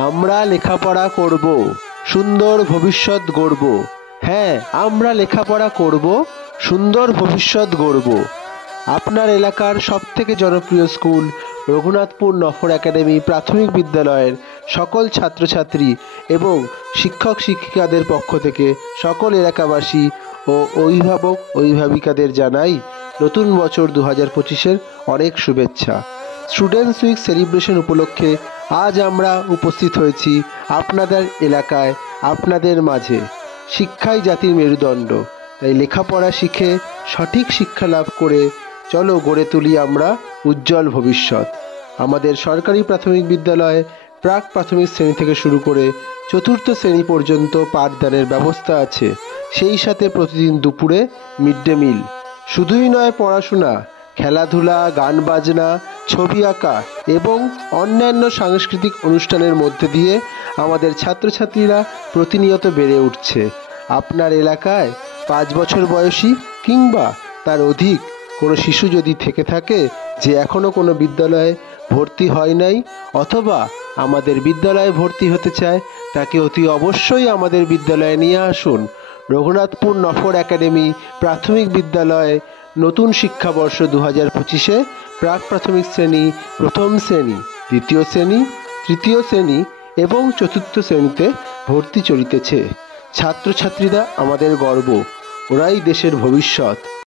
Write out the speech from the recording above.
আমরা লেখাপড়া করব, সুন্দর ভবিষ্যৎ গড়ব। হ্যাঁ, আমরা লেখাপড়া করব, সুন্দর ভবিষ্যৎ গড়ব। আপনার এলাকার সবথেকে জনপ্রিয় স্কুল রঘুনাথপুর নফর একাডেমি প্রাথমিক বিদ্যালয়ের সকল ছাত্রছাত্রী এবং শিক্ষক শিক্ষিকাদের পক্ষ থেকে সকল এলাকাবাসী ও অভিভাবক অভিভাবিকাদের জানাই নতুন বছর 2025-এর অনেক শুভেচ্ছা। স্টুডেন্টস উইক সেলিব্রেশন উপলক্ষে আজ আমরা উপস্থিত হয়েছি আপনাদের এলাকায়, আপনাদের মাঝে। শিক্ষাই জাতির মেরুদণ্ড, তাই লেখাপড়া শিখে সঠিক শিক্ষা লাভ করে চলো গড়ে তুলি আমরা উজ্জ্বল ভবিষ্যৎ। আমাদের সরকারি প্রাথমিক বিদ্যালয়ে প্রাক প্রাথমিক শ্রেণী থেকে শুরু করে চতুর্থ শ্রেণী পর্যন্ত পাঠদানের ব্যবস্থা আছে। সেই সাথে প্রতিদিন দুপুরে মিড ডে মিল। শুধুই নয় পড়াশোনা, খেলাধুলা, গান বাজনা, ছবি আঁকা এবং অন্যান্য সাংস্কৃতিক অনুষ্ঠানের মধ্যে দিয়ে আমাদের ছাত্রছাত্রীরা প্রতিনিয়ত বেড়ে উঠছে। আপনার এলাকায় 5 বছর বয়সী কিংবা তার অধিক কোনো শিশু যদি থেকে থাকে যে এখনও কোনো বিদ্যালয়ে ভর্তি হয় নাই অথবা আমাদের বিদ্যালয়ে ভর্তি হতে চায়, তাকে অতি অবশ্যই আমাদের বিদ্যালয়ে নিয়ে আসুন। রঘুনাথপুর নফর একাডেমি প্রাথমিক বিদ্যালয়ে নতুন শিক্ষাবর্ষ 2025-এ প্রাক প্রাথমিক শ্রেণী, প্রথম শ্রেণী, দ্বিতীয় শ্রেণী, তৃতীয় শ্রেণী এবং চতুর্থ শ্রেণীতে ভর্তি চলিতেছে। ছাত্রছাত্রীরা আমাদের গর্ব, ওরাই দেশের ভবিষ্যৎ।